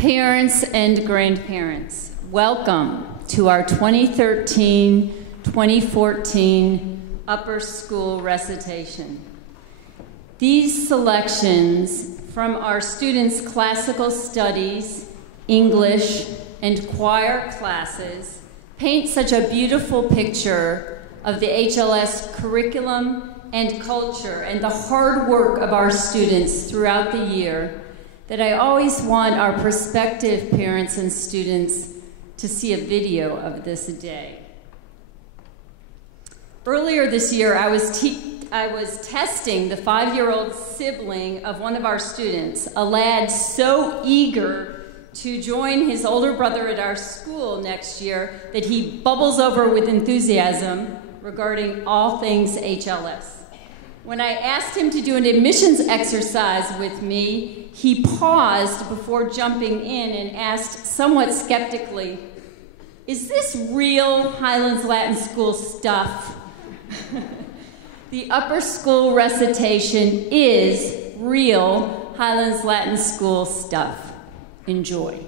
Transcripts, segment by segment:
Parents and grandparents, welcome to our 2013-2014 upper school recitation. These selections from our students' classical studies, English, and choir classes paint such a beautiful picture of the HLS curriculum and culture and the hard work of our students throughout the year that I always want our prospective parents and students to see a video of this day. Earlier this year, I was testing the 5-year-old sibling of one of our students, a lad so eager to join his older brother at our school next year that he bubbles over with enthusiasm regarding all things HLS. When I asked him to do an admissions exercise with me, he paused before jumping in and asked somewhat skeptically, "Is this real Highlands Latin School stuff?" The upper school recitation is real Highlands Latin School stuff. Enjoy.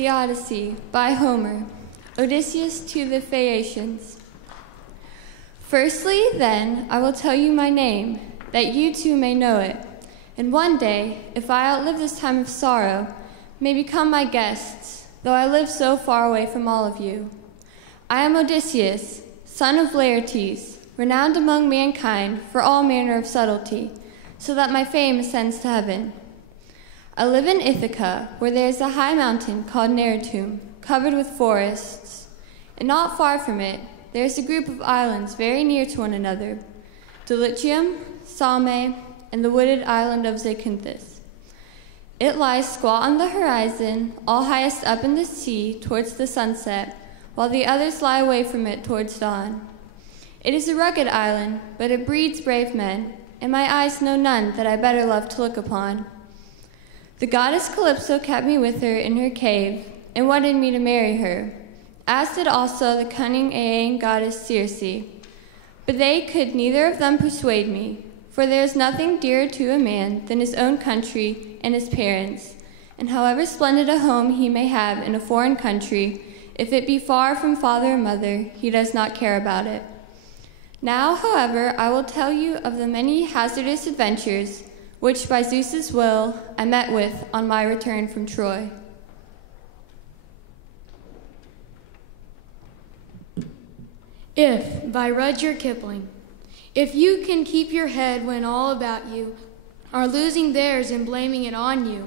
The Odyssey by Homer, Odysseus to the Phaeacians. Firstly, then, I will tell you my name, that you too may know it, and one day, if I outlive this time of sorrow, may become my guests, though I live so far away from all of you. I am Odysseus, son of Laertes, renowned among mankind for all manner of subtlety, so that my fame ascends to heaven. I live in Ithaca, where there is a high mountain called Neritum, covered with forests, and not far from it there is a group of islands very near to one another, Dulichium, Same, and the wooded island of Zakynthus. It lies squat on the horizon, all highest up in the sea towards the sunset, while the others lie away from it towards dawn. It is a rugged island, but it breeds brave men, and my eyes know none that I better love to look upon. The goddess Calypso kept me with her in her cave, and wanted me to marry her, as did also the cunning Aeaean goddess Circe. But they could neither of them persuade me, for there is nothing dearer to a man than his own country and his parents, and however splendid a home he may have in a foreign country, if it be far from father or mother, he does not care about it. Now, however, I will tell you of the many hazardous adventures which by Zeus's will I met with on my return from Troy. If, by Rudyard Kipling. If you can keep your head when all about you are losing theirs and blaming it on you,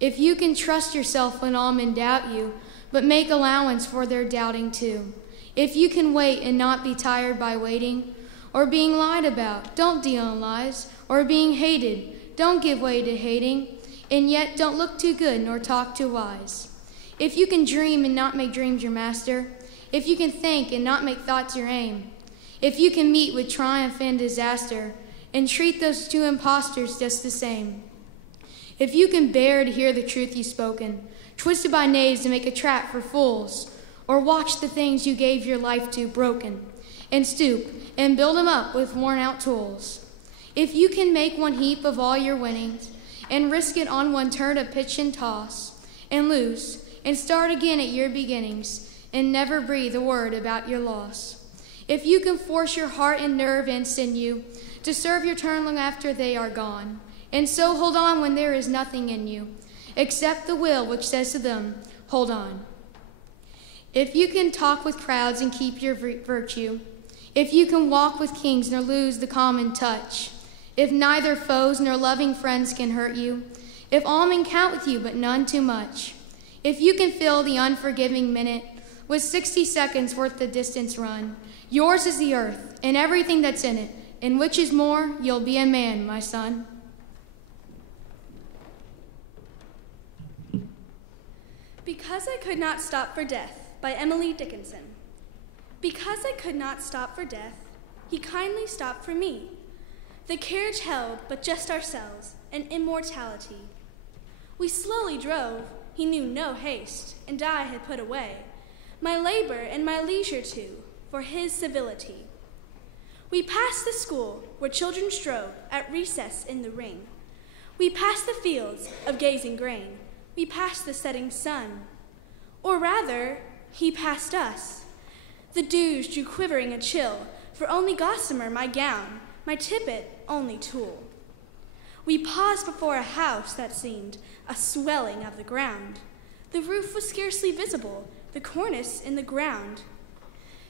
if you can trust yourself when all men doubt you, but make allowance for their doubting too, if you can wait and not be tired by waiting, or being lied about, don't deal in lies, or being hated, don't give way to hating, and yet don't look too good nor talk too wise. If you can dream and not make dreams your master, if you can think and not make thoughts your aim, if you can meet with triumph and disaster, and treat those two impostors just the same, if you can bear to hear the truth you've spoken, twisted by knaves to make a trap for fools, or watch the things you gave your life to broken, and stoop and build them up with worn-out tools, if you can make one heap of all your winnings, and risk it on one turn of pitch and toss, and lose, and start again at your beginnings, and never breathe a word about your loss. If you can force your heart and nerve and sinew to serve your turn long after they are gone, and so hold on when there is nothing in you, except the will which says to them, hold on. If you can talk with crowds and keep your virtue, if you can walk with kings nor lose the common touch, if neither foes nor loving friends can hurt you, if all men count with you but none too much, if you can fill the unforgiving minute with 60 seconds worth the distance run, yours is the earth and everything that's in it, and which is more, you'll be a man, my son. Because I Could Not Stop for Death by Emily Dickinson. Because I could not stop for death, he kindly stopped for me. The carriage held but just ourselves and immortality. We slowly drove, he knew no haste, and I had put away my labor and my leisure too, for his civility. We passed the school where children strove at recess in the ring. We passed the fields of gazing grain. We passed the setting sun. Or rather, he passed us. The dews drew quivering a chill, for only gossamer my gown, my tippet only tulle. We paused before a house that seemed a swelling of the ground. The roof was scarcely visible, the cornice in the ground.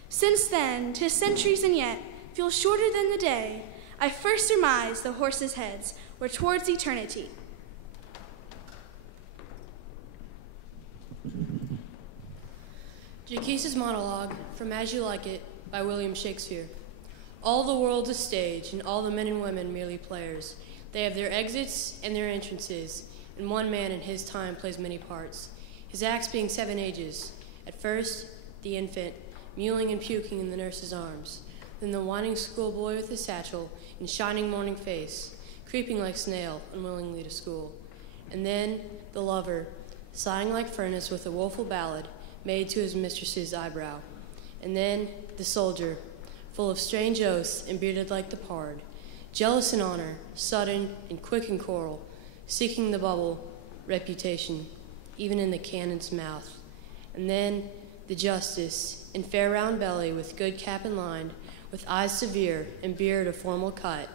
Since then, 'tis centuries and yet feel shorter than the day, I first surmised the horses' heads were towards eternity. Jaquese's monologue from As You Like It by William Shakespeare. All the world's a stage, and all the men and women merely players. They have their exits and their entrances, and one man in his time plays many parts, his acts being 7 ages. At first, the infant, mewling and puking in the nurse's arms, then the whining schoolboy with his satchel and shining morning face, creeping like snail, unwillingly to school, and then the lover, sighing like furnace with a woeful ballad made to his mistress's eyebrow, and then the soldier, full of strange oaths and bearded like the pard, jealous in honor, sudden and quick in quarrel, seeking the bubble, reputation, even in the cannon's mouth. And then the justice, in fair round belly, with good cap and line, with eyes severe and beard of formal cut,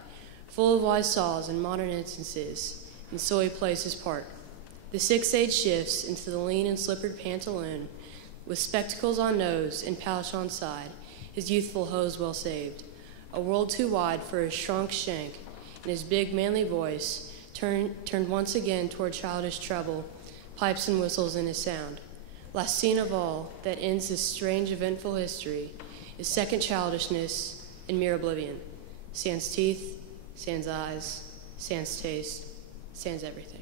full of wise saws and modern instances, and so he plays his part. The sixth age shifts into the lean and slippered pantaloon, with spectacles on nose and pouch on side, his youthful hose well saved, a world too wide for his shrunk shank, and his big manly voice turned once again toward childish treble, pipes and whistles in his sound. Last scene of all that ends this strange eventful history is second childishness and mere oblivion. Sans teeth, sans eyes, sans taste, sans everything.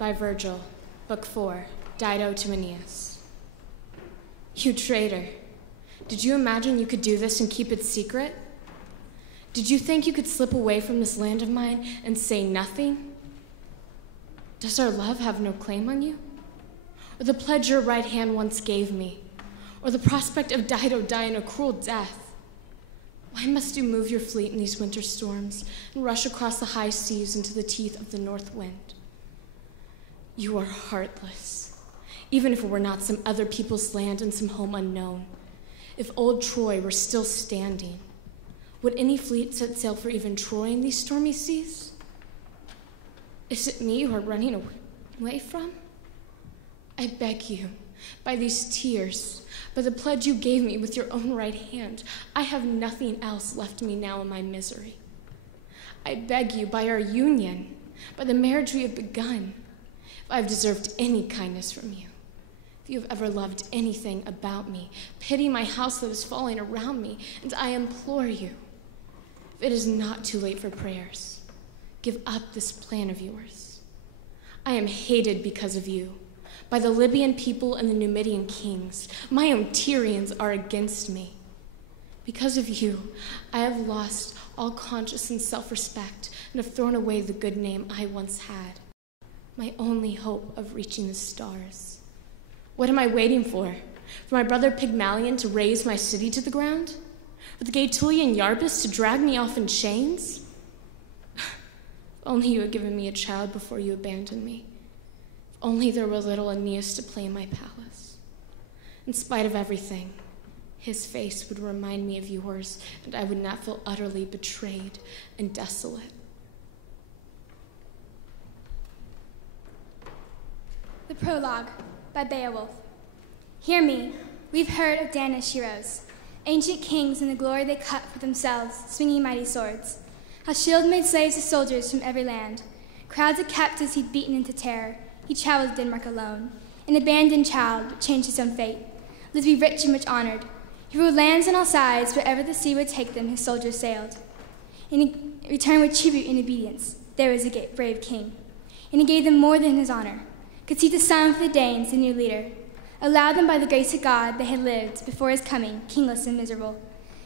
by Virgil, Book 4, Dido to Aeneas. You traitor, did you imagine you could do this and keep it secret? Did you think you could slip away from this land of mine and say nothing? Does our love have no claim on you? Or the pledge your right hand once gave me? Or the prospect of Dido dying a cruel death? Why must you move your fleet in these winter storms and rush across the high seas into the teeth of the north wind? You are heartless, even if it were not some other people's land and some home unknown. If old Troy were still standing, would any fleet set sail for even Troy in these stormy seas? Is it me you are running away from? I beg you, by these tears, by the pledge you gave me with your own right hand, I have nothing else left me now in my misery. I beg you, by our union, by the marriage we have begun, if I have deserved any kindness from you, if you have ever loved anything about me, pity my house that is falling around me, and I implore you, if it is not too late for prayers, give up this plan of yours. I am hated because of you, by the Libyan people and the Numidian kings. My own Tyrians are against me. Because of you, I have lost all conscience and self-respect and have thrown away the good name I once had, my only hope of reaching the stars. What am I waiting for? For my brother Pygmalion to raze my city to the ground? For the Gaetulian Iarbas to drag me off in chains? If only you had given me a child before you abandoned me. If only there were little Aeneas to play in my palace. In spite of everything, his face would remind me of yours, and I would not feel utterly betrayed and desolate. The Prologue by Beowulf. Hear me, we've heard of Danish heroes, ancient kings and the glory they cut for themselves, swinging mighty swords. How shield made slaves of soldiers from every land. Crowds of captives he'd beaten into terror. He traveled to Denmark alone. An abandoned child, changed his own fate. Lived to be rich and much honored. He ruled lands on all sides, wherever the sea would take them, his soldiers sailed. And he returned with tribute and obedience. There was a brave king. And he gave them more than his honor. Conceived a son for the Danes, the new leader. Allowed them by the grace of God they had lived before his coming, kingless and miserable.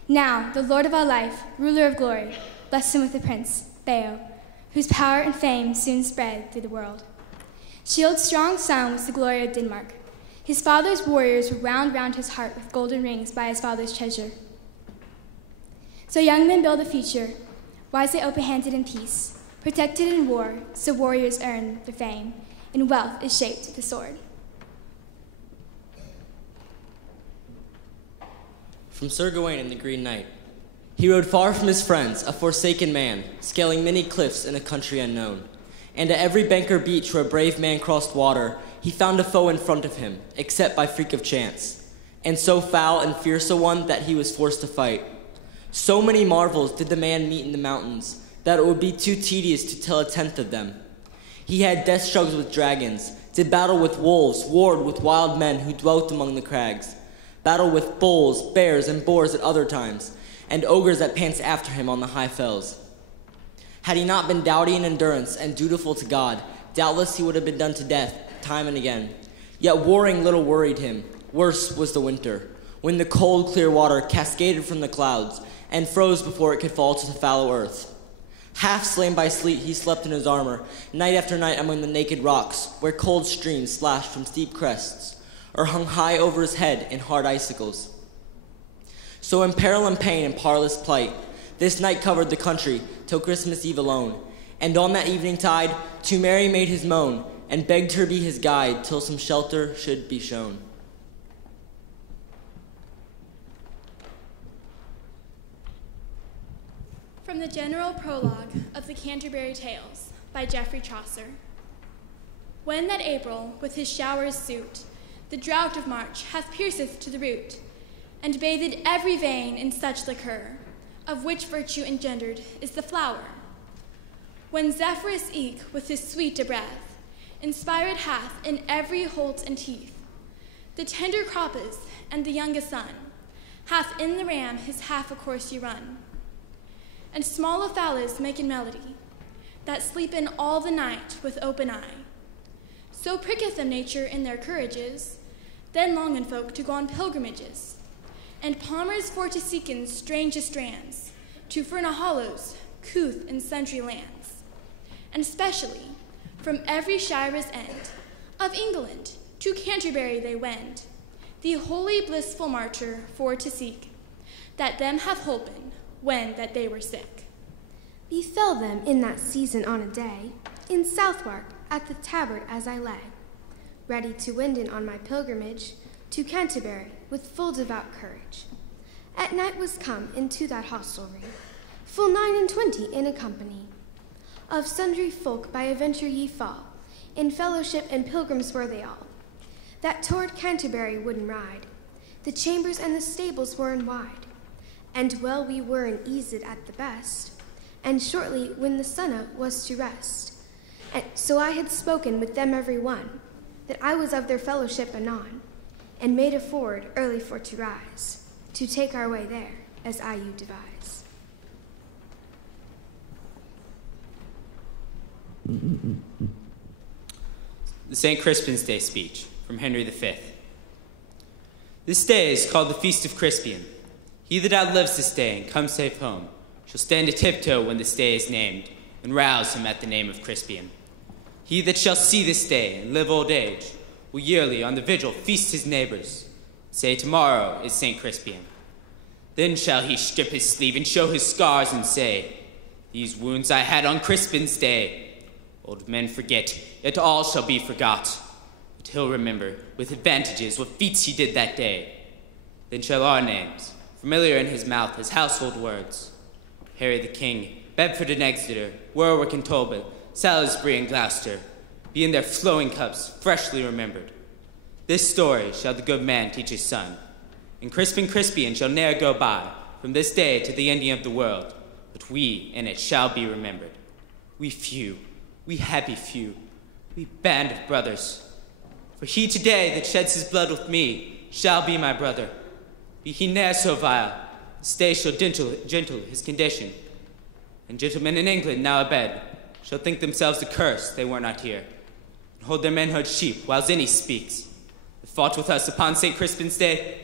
Now, the Lord of all life, ruler of glory, blessed him with a prince, Beowulf, whose power and fame soon spread through the world. Shield's strong son was the glory of Denmark. His father's warriors were wound round his heart with golden rings by his father's treasure. So young men build a future, wisely open-handed in peace, protected in war, so warriors earn their fame, and wealth is shaped with the sword. From Sir Gawain and the Green Knight. He rode far from his friends, a forsaken man, scaling many cliffs in a country unknown. And at every bank or beach where a brave man crossed water, he found a foe in front of him, except by freak of chance, and so foul and fierce a one that he was forced to fight. So many marvels did the man meet in the mountains, that it would be too tedious to tell a tenth of them. He had death struggles with dragons, did battle with wolves, warred with wild men who dwelt among the crags, battled with bulls, bears, and boars at other times, and ogres that pants after him on the high fells. Had he not been doughty in endurance and dutiful to God, doubtless he would have been done to death time and again. Yet warring little worried him. Worse was the winter, when the cold, clear water cascaded from the clouds and froze before it could fall to the fallow earth. Half slain by sleet, he slept in his armor, night after night among the naked rocks, where cold streams splashed from steep crests, or hung high over his head in hard icicles. So in peril and pain and parlous plight, this night covered the country till Christmas Eve alone, and on that evening tide, to Mary made his moan, and begged her be his guide till some shelter should be shown. From the General Prologue of the Canterbury Tales by Geoffrey Chaucer. When that April with his showers suit, the drought of March hath pierceth to the root, and bathed every vein in such liquor, of which virtue engendered is the flower. When Zephyrus eke with his sweet breath inspired hath in every holt and teeth, the tender croppes and the youngest son hath in the ram his half a course ye run. And small fowls make in melody, that sleep in all the night with open eye. So pricketh them nature in their courages, then longen folk to go on pilgrimages, and palmers for to seeken strange strands, to ferna hollows, couth and sundry lands, and especially from every shire's end of England to Canterbury they wend, the holy blissful marcher for to seek, that them have holpen when that they were sick. Befell them in that season on a day, in Southwark at the tabard as I lay, ready to winden on my pilgrimage to Canterbury with full devout courage. At night was come into that hostelry, full 29 in a company, of sundry folk by adventure ye fall, in fellowship and pilgrims were they all, that toward Canterbury wouldn't ride. The chambers and the stables were in wide, and well we were in eased at the best, and shortly when the sunna was to rest. And so I had spoken with them every one, that I was of their fellowship anon, and made a forward early for to rise, to take our way there, as I you devise. The St. Crispin's Day speech from Henry V. This day is called the Feast of Crispian. He that outlives this day and comes safe home shall stand a tiptoe when this day is named, and rouse him at the name of Crispian. He that shall see this day and live old age will yearly on the vigil feast his neighbors, say tomorrow is St. Crispian. Then shall he strip his sleeve and show his scars and say, these wounds I had on Crispin's day. Old men forget, yet all shall be forgot. But he'll remember, with advantages, what feats he did that day. Then shall our names, familiar in his mouth as household words, Harry the King, Bedford and Exeter, Warwick and Talbot, Salisbury and Gloucester, be in their flowing cups freshly remembered. This story shall the good man teach his son, and Crispin Crispian shall ne'er go by, from this day to the ending of the world, but we in it shall be remembered. We few, we happy few, we band of brothers. For he today that sheds his blood with me shall be my brother. Be he ne'er so vile, this day shall gentle his condition. And gentlemen in England now abed shall think themselves accursed they were not here, and hold their manhood sheep while any speaks, that fought with us upon St. Crispin's Day.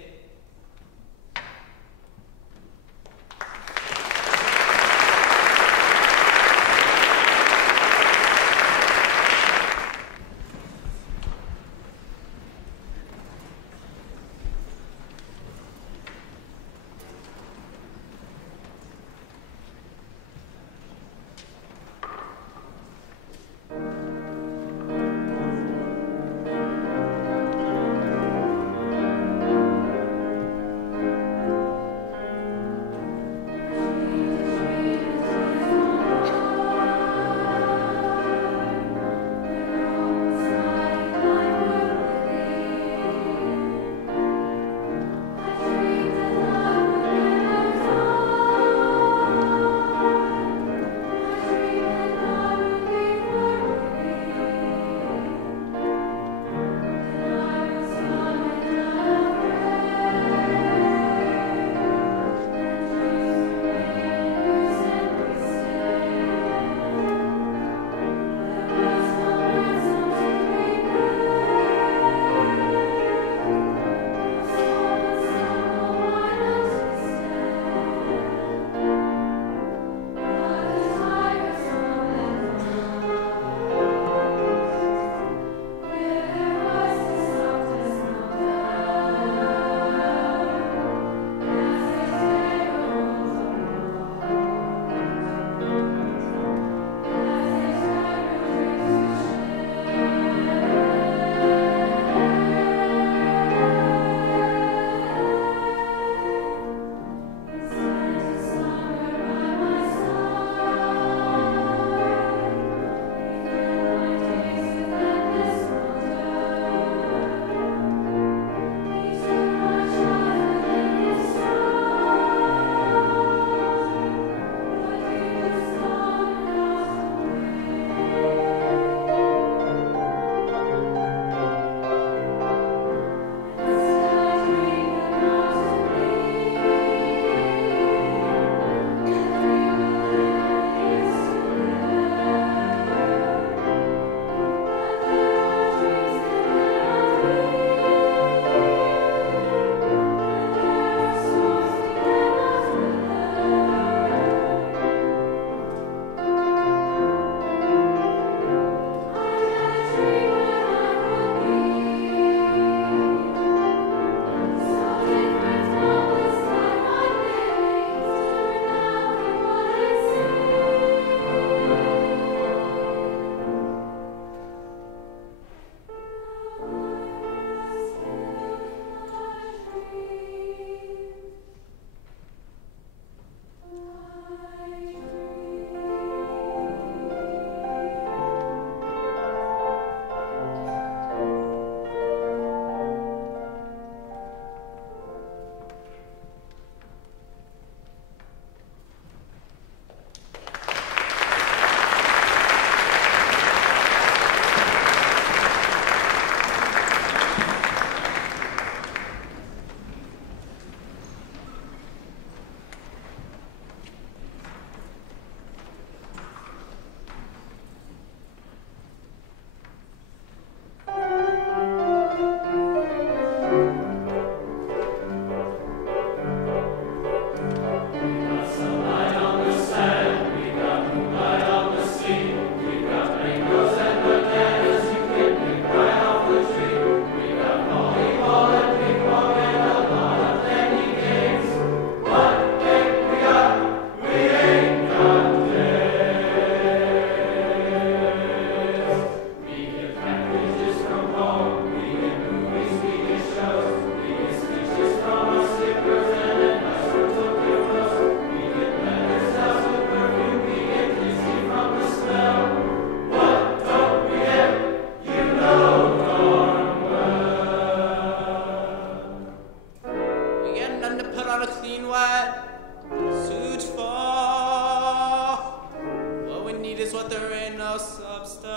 but there ain't no substitute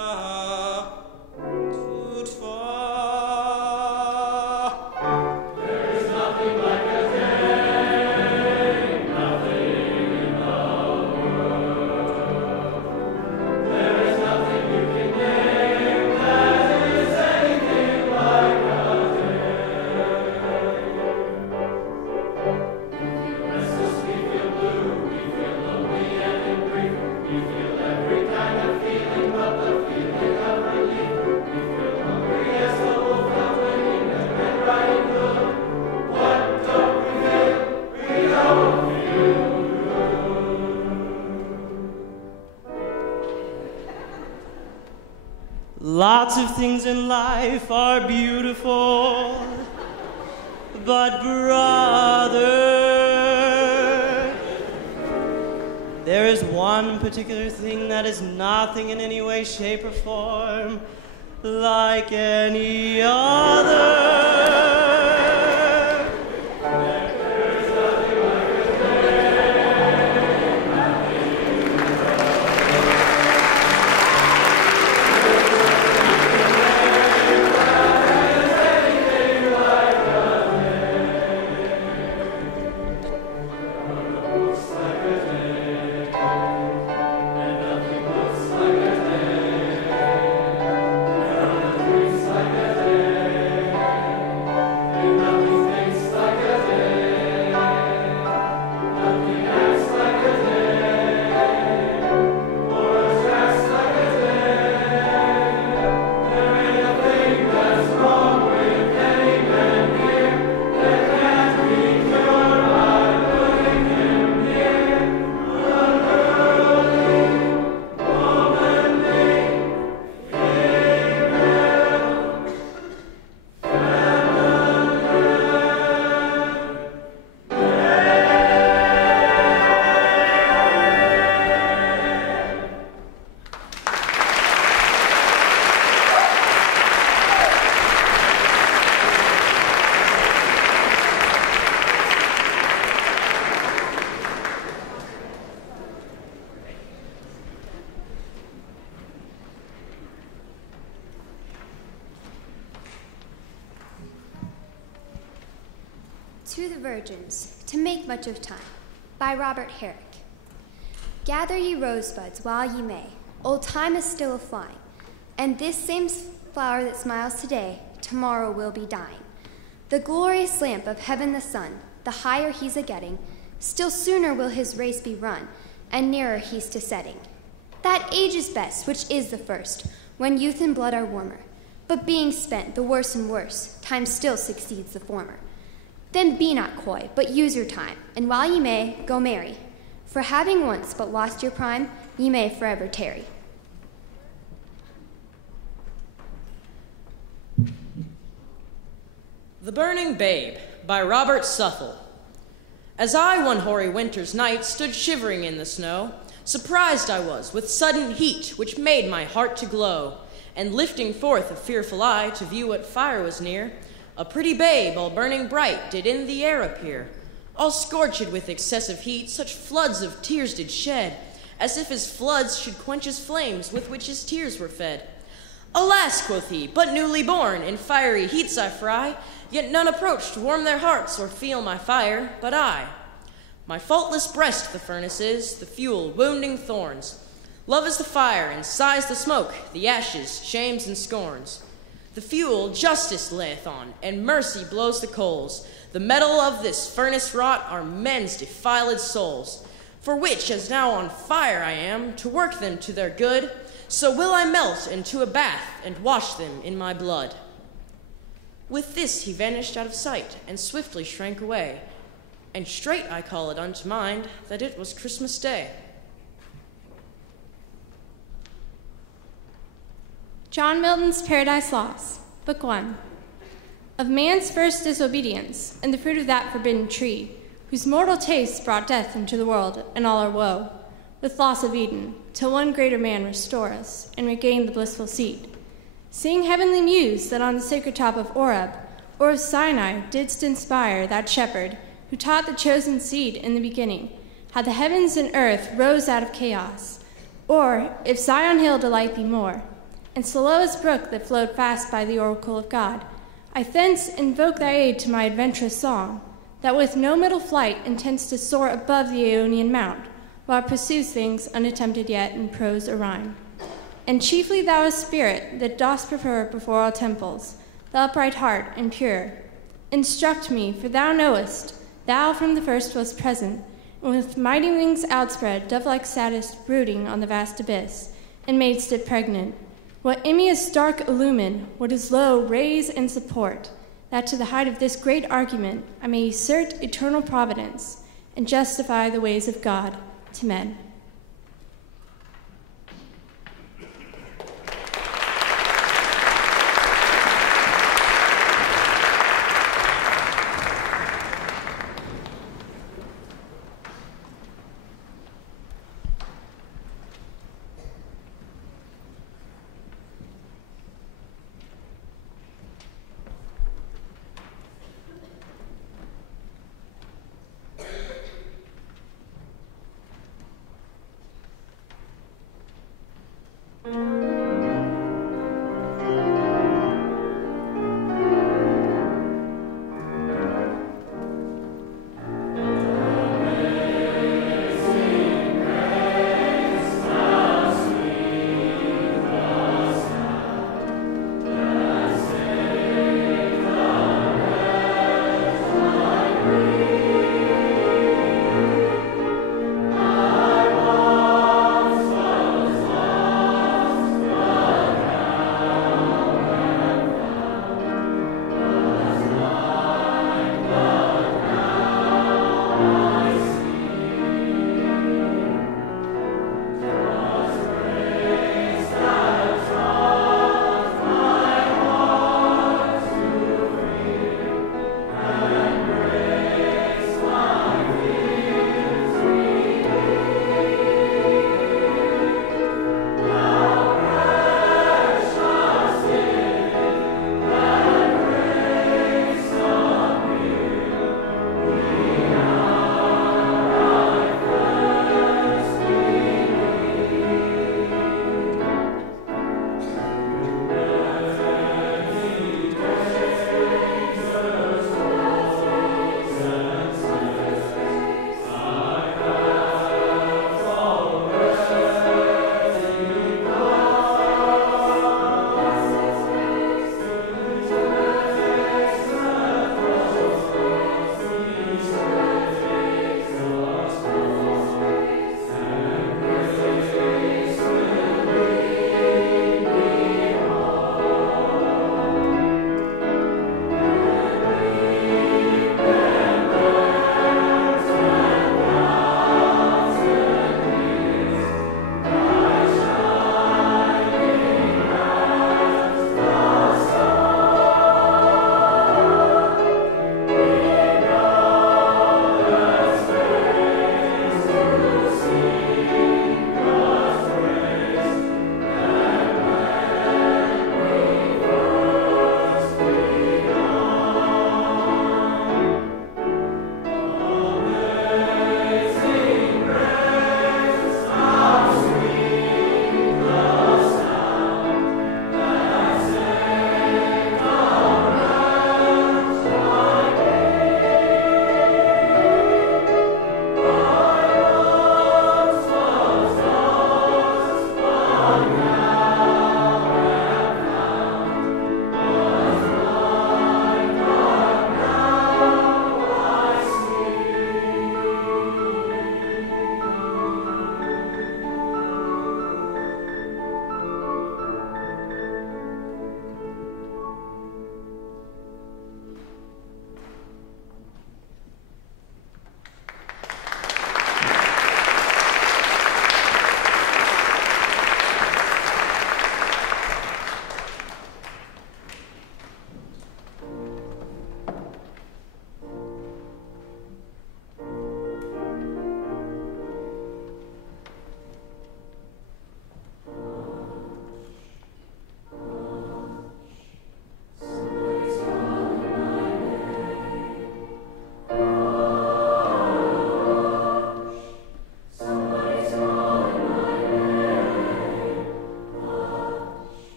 for. There is nothing like a day, nothing in the world. There is nothing you can name that is anything like a day. We feel restless, we feel blue, we feel lonely and in grief. We feel every kind of feeling but the feeling of relief. We feel hungry as the wolf out winning and red riding hood. What don't we feel? We don't feel good. Lots of things in life are beautiful, but brother, there is one particular thing that is nothing in any way, shape, or form like any other. There is nothing like a day, nothing in the To the Virgins, to make much of time, by Robert Herrick. Gather ye rosebuds while ye may, old time is still a-flying, and this same flower that smiles today, tomorrow will be dying. The glorious lamp of heaven the sun, the higher he's a-getting, still sooner will his race be run, and nearer he's to setting. That age is best, which is the first, when youth and blood are warmer, but being spent, the worse and worse, time still succeeds the former. Then be not coy, but use your time, and while ye may, go marry. For having once but lost your prime, ye may forever tarry. The Burning Babe, by Robert Suffel. As I one hoary winter's night stood shivering in the snow, surprised I was with sudden heat which made my heart to glow, and lifting forth a fearful eye to view what fire was near, a pretty babe, all burning bright, did in the air appear. All scorched with excessive heat, such floods of tears did shed, as if his floods should quench his flames with which his tears were fed. Alas, quoth he, but newly born, in fiery heats I fry, yet none approach to warm their hearts or feel my fire, but I. My faultless breast the furnace is, the fuel, wounding thorns. Love is the fire, and sighs the smoke, the ashes, shames and scorns. The fuel justice layeth on, and mercy blows the coals. The metal of this furnace wrought are men's defiled souls, for which as now on fire I am, to work them to their good, so will I melt into a bath, and wash them in my blood. With this he vanished out of sight, and swiftly shrank away, and straight I call it unto mind that it was Christmas Day. John Milton's Paradise Lost, Book 1. Of man's first disobedience, and the fruit of that forbidden tree, whose mortal taste brought death into the world, and all our woe, with loss of Eden, till one greater man restore us, and regain the blissful seat. Seeing heavenly muse that on the sacred top of Oreb, or of Sinai, didst inspire that shepherd, who taught the chosen seed in the beginning, how the heavens and earth rose out of chaos, Or, if Zion Hill delight thee more, and Siloa's brook that flowed fast by the oracle of God, I thence invoke thy aid to my adventurous song, that with no middle flight intends to soar above the Aeonian mount, while it pursues things unattempted yet in prose or rhyme. And chiefly thou a spirit that dost prefer before all temples, the upright heart and pure. Instruct me, for thou knowest, thou from the first wast present, and with mighty wings outspread, dove-like sattest brooding on the vast abyss, and madest it pregnant. What Emmaus dark illumine, what is low raise and support, that to the height of this great argument I may assert eternal providence, and justify the ways of God to men.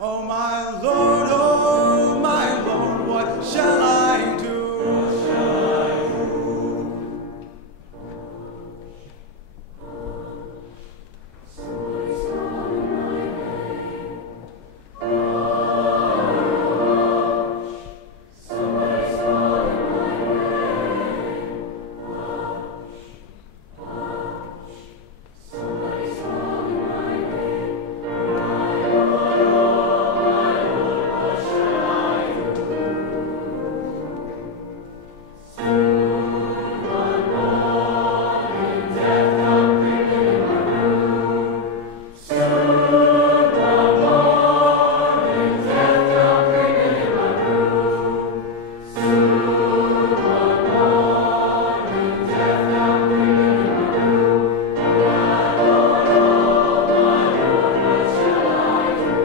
oh my Lord, what shall I do? What shall I do? Somebody's calling my name. Somebody's calling my name. Somebody's calling my name. My Lord, what shall I do? Soon one morning, death come creeping in my room. Soon one morning, death come creeping in my room. Soon one morning, death come creeping in my room. My Lord, what shall I do?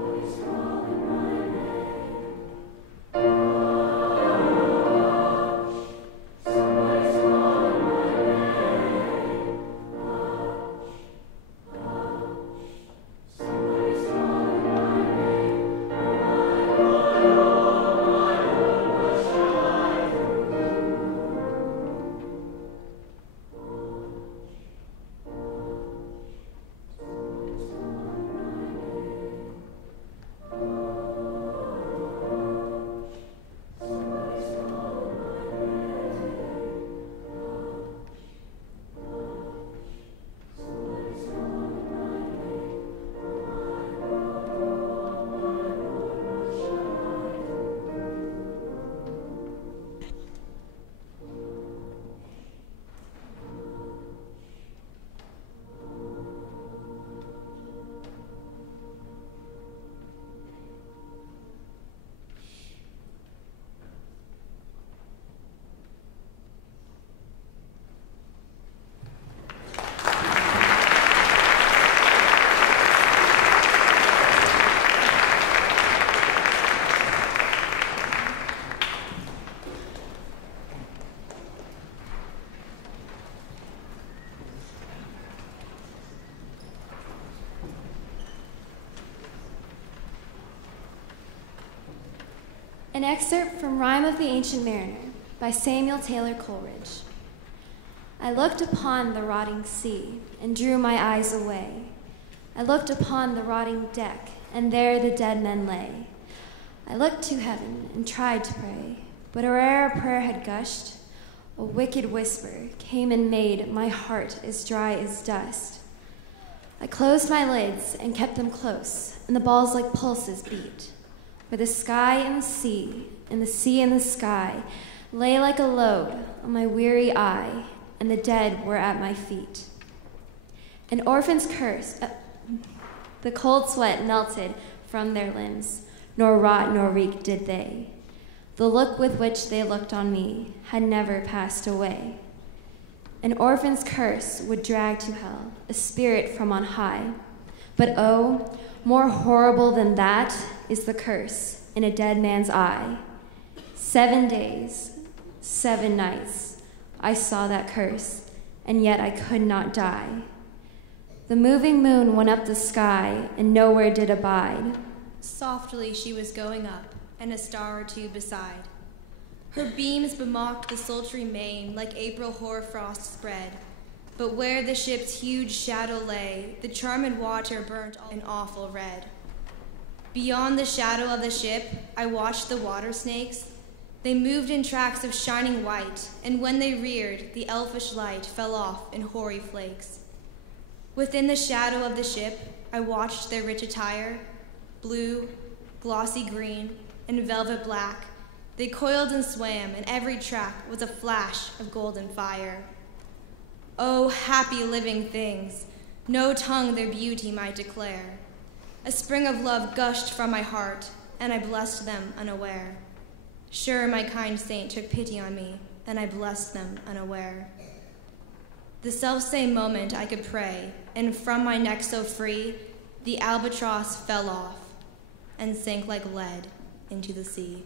Somebody's calling my name. Somebody's calling my name. Somebody's calling my name. My Lord, what shall I do? An excerpt from Rime of the Ancient Mariner by Samuel Taylor Coleridge. I looked upon the rotting sea and drew my eyes away. I looked upon the rotting deck, and there the dead men lay. I looked to heaven and tried to pray, but ere a prayer had gushed, a wicked whisper came and made my heart as dry as dust. I closed my lids and kept them close, and the balls like pulses beat. For the sky and the sea, and the sea and the sky, lay like a load on my weary eye, and the dead were at my feet. An orphan's curse, the cold sweat melted from their limbs, nor rot nor reek did they. The look with which they looked on me had never passed away. An orphan's curse would drag to hell a spirit from on high. But oh, more horrible than that is the curse in a dead man's eye. 7 days, 7 nights, I saw that curse, and yet I could not die. The moving moon went up the sky, and nowhere did abide. Softly she was going up, and a star or two beside. Her beams bemocked the sultry main like April hoarfrost spread. But where the ship's huge shadow lay, the charmed water burnt an awful red. Beyond the shadow of the ship, I watched the water snakes. They moved in tracks of shining white, and when they reared, the elfish light fell off in hoary flakes. Within the shadow of the ship, I watched their rich attire, blue, glossy green, and velvet black. They coiled and swam, and every track was a flash of golden fire. Oh, happy living things! No tongue their beauty might declare. A spring of love gushed from my heart, and I blessed them unaware. Sure, my kind saint took pity on me, and I blessed them unaware. The selfsame moment I could pray, and from my neck so free, the albatross fell off and sank like lead into the sea.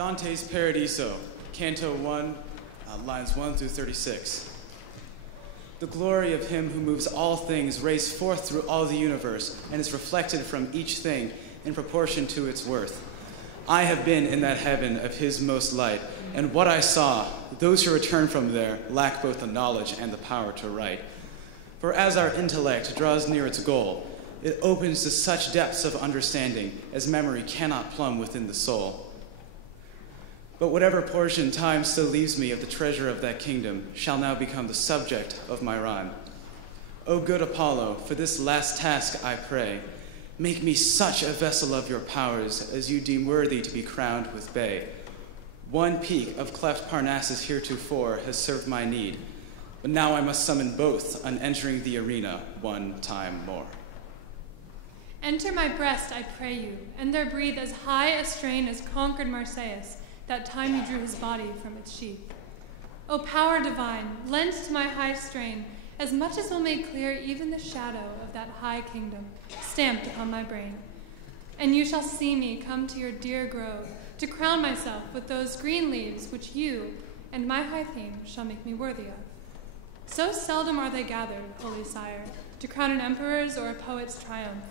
Dante's Paradiso, Canto 1, lines 1 through 36. The glory of him who moves all things rays forth through all the universe and is reflected from each thing in proportion to its worth. I have been in that heaven of his most light, and what I saw, those who return from there lack both the knowledge and the power to write. For as our intellect draws near its goal, it opens to such depths of understanding as memory cannot plumb within the soul. But whatever portion time still leaves me of the treasure of that kingdom shall now become the subject of my rhyme. O good Apollo, for this last task I pray, make me such a vessel of your powers as you deem worthy to be crowned with bay. One peak of cleft Parnassus heretofore has served my need, but now I must summon both on entering the arena one time more. Enter my breast, I pray you, and there breathe as high a strain as conquered Marsyas, that time you drew his body from its sheath. O power divine, lend to my high strain as much as will make clear even the shadow of that high kingdom stamped upon my brain. And you shall see me come to your dear grove to crown myself with those green leaves which you and my high theme shall make me worthy of. So seldom are they gathered, holy sire, to crown an emperor's or a poet's triumph,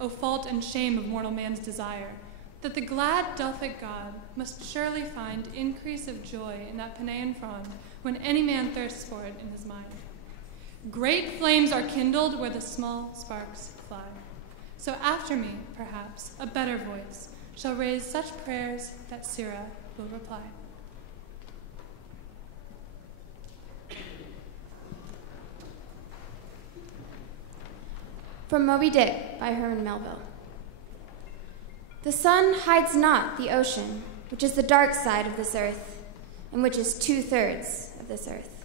O fault and shame of mortal man's desire, that the glad Delphic god must surely find increase of joy in that Penean frond when any man thirsts for it in his mind. Great flames are kindled where the small sparks fly. So after me, perhaps, a better voice shall raise such prayers that Sirrah will reply. From Moby Dick by Herman Melville. The sun hides not the ocean, which is the dark side of this earth, and which is 2/3 of this earth.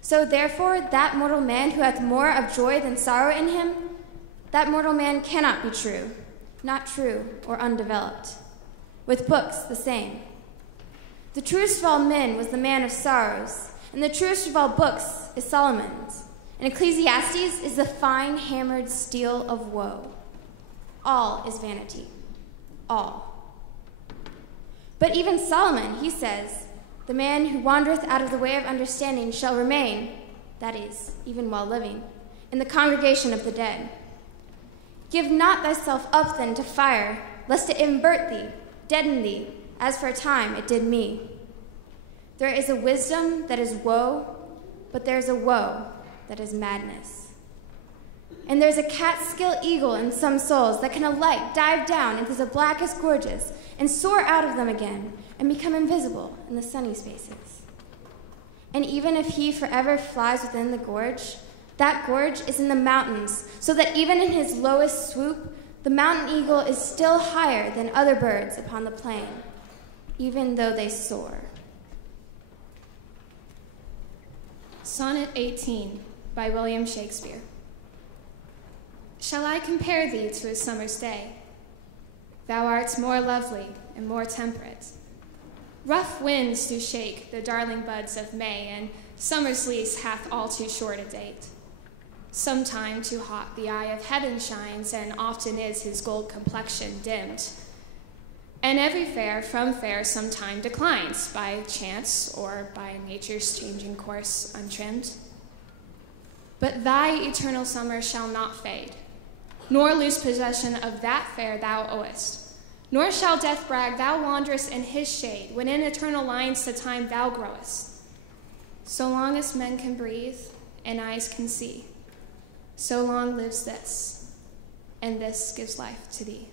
So therefore, that mortal man who hath more of joy than sorrow in him, that mortal man cannot be true, not true or undeveloped. With books, the same. The truest of all men was the man of sorrows, and the truest of all books is Solomon's. And Ecclesiastes is the fine hammered steel of woe. All is vanity. All. But even Solomon, he says, the man who wandereth out of the way of understanding shall remain, that is, even while living, in the congregation of the dead. Give not thyself up then to fire, lest it invert thee, deaden thee, as for a time it did me. There is a wisdom that is woe, but there is a woe that is madness. And there's a catskill eagle in some souls that can alight, dive down into the blackest gorges, and soar out of them again, and become invisible in the sunny spaces. And even if he forever flies within the gorge, that gorge is in the mountains, so that even in his lowest swoop, the mountain eagle is still higher than other birds upon the plain, even though they soar. Sonnet 18 by William Shakespeare. Shall I compare thee to a summer's day? Thou art more lovely and more temperate. Rough winds do shake the darling buds of May, and summer's lease hath all too short a date. Sometime too hot the eye of heaven shines, and often is his gold complexion dimmed. And every fair from fair sometime declines, by chance or by nature's changing course untrimmed. But thy eternal summer shall not fade, nor lose possession of that fair thou owest, nor shall death brag thou wanderest in his shade, when in eternal lines to time thou growest. So long as men can breathe and eyes can see, so long lives this, and this gives life to thee.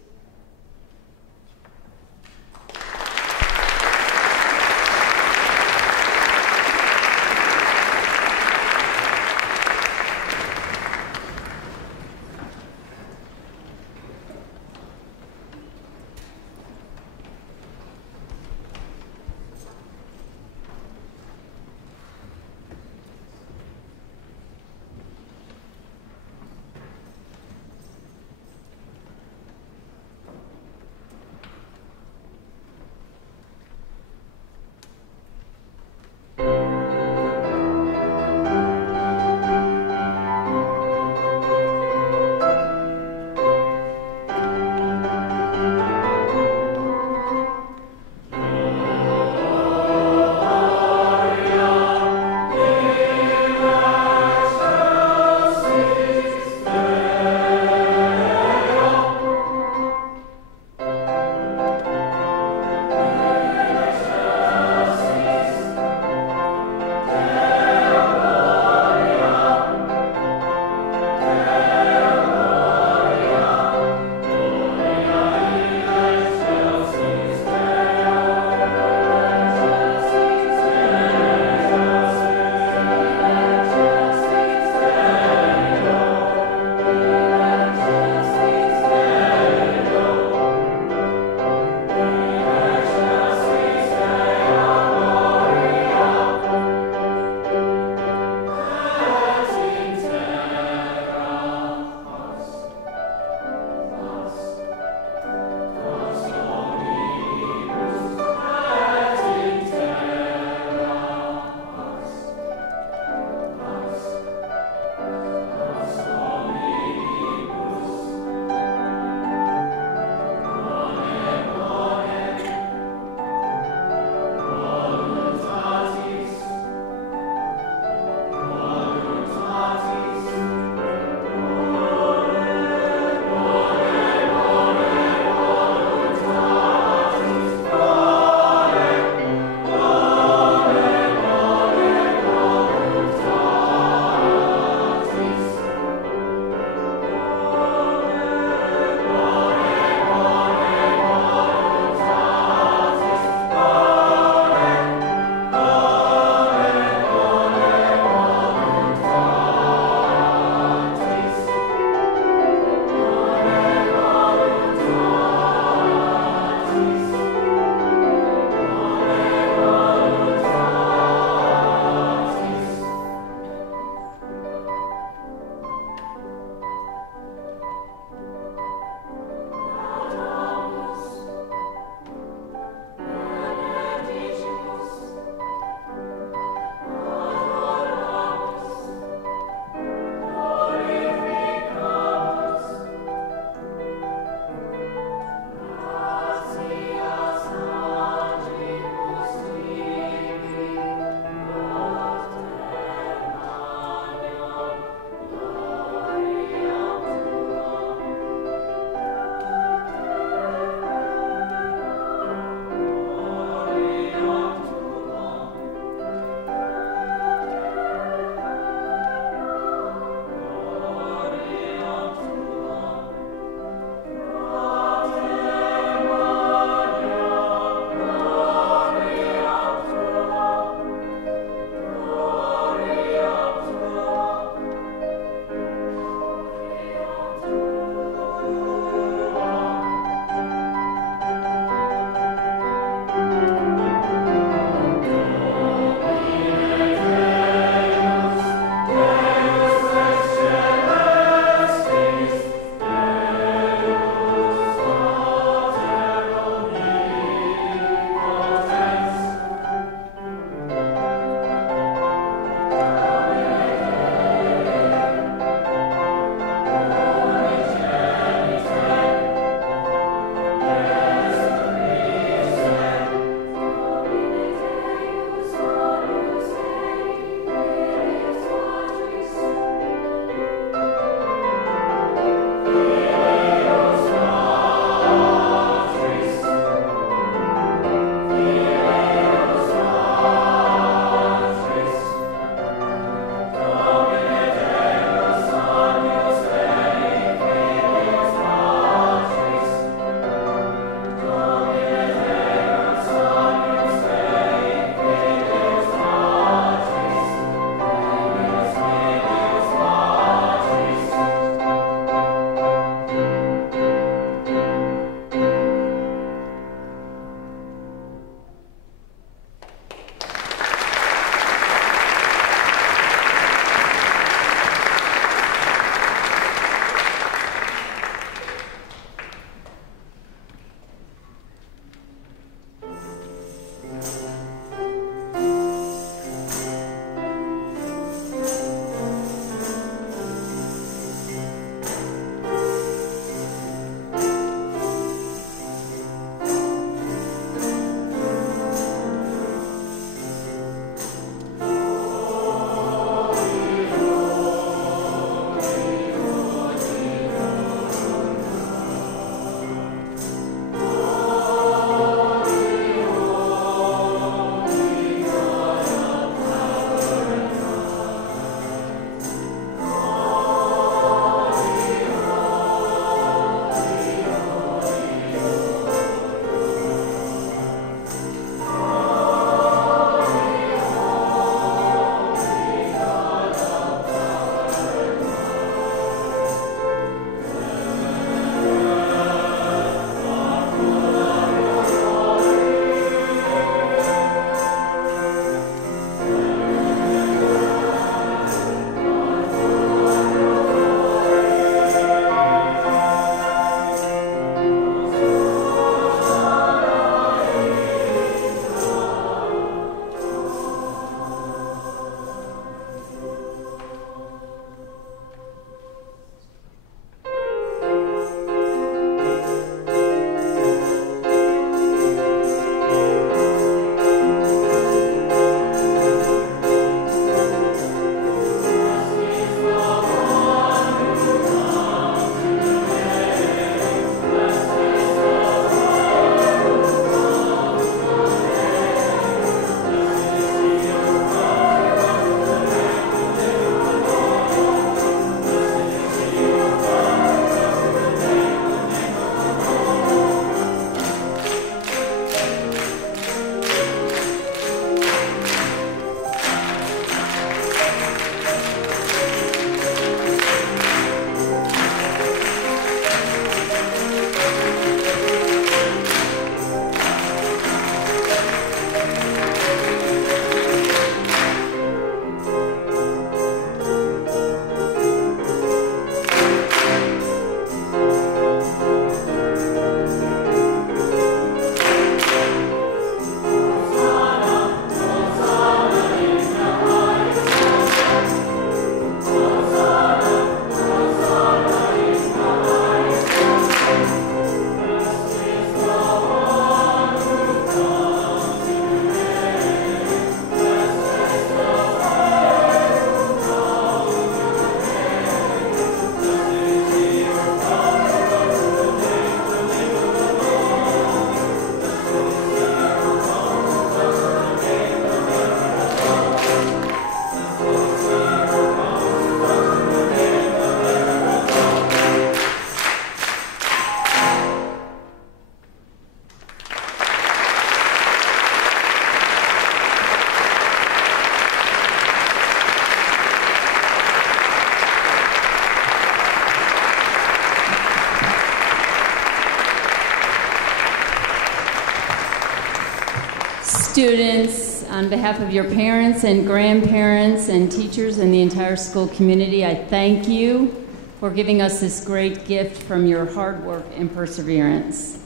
Students, on behalf of your parents and grandparents and teachers and the entire school community, I thank you for giving us this great gift from your hard work and perseverance.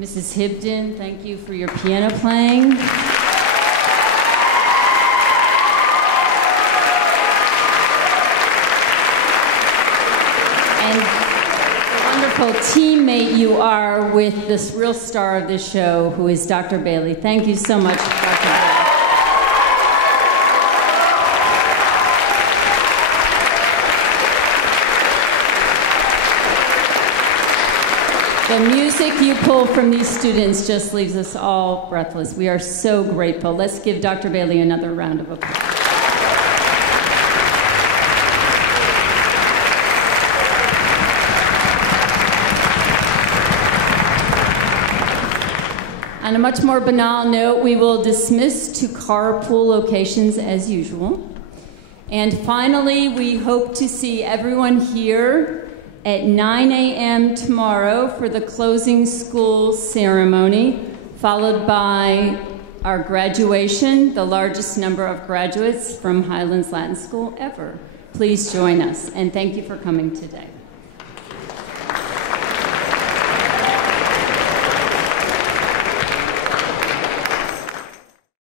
Mrs. Hibden, thank you for your piano playing. Teammate you are with this real star of this show, who is Dr. Bailey. Thank you so much, Dr. Bailey. The music you pull from these students just leaves us all breathless. We are so grateful. Let's give Dr. Bailey another round of applause. On a much more banal note, we will dismiss to carpool locations as usual. And finally, we hope to see everyone here at 9 a.m. tomorrow for the closing school ceremony, followed by our graduation, the largest number of graduates from Highlands Latin School ever. Please join us, and thank you for coming today.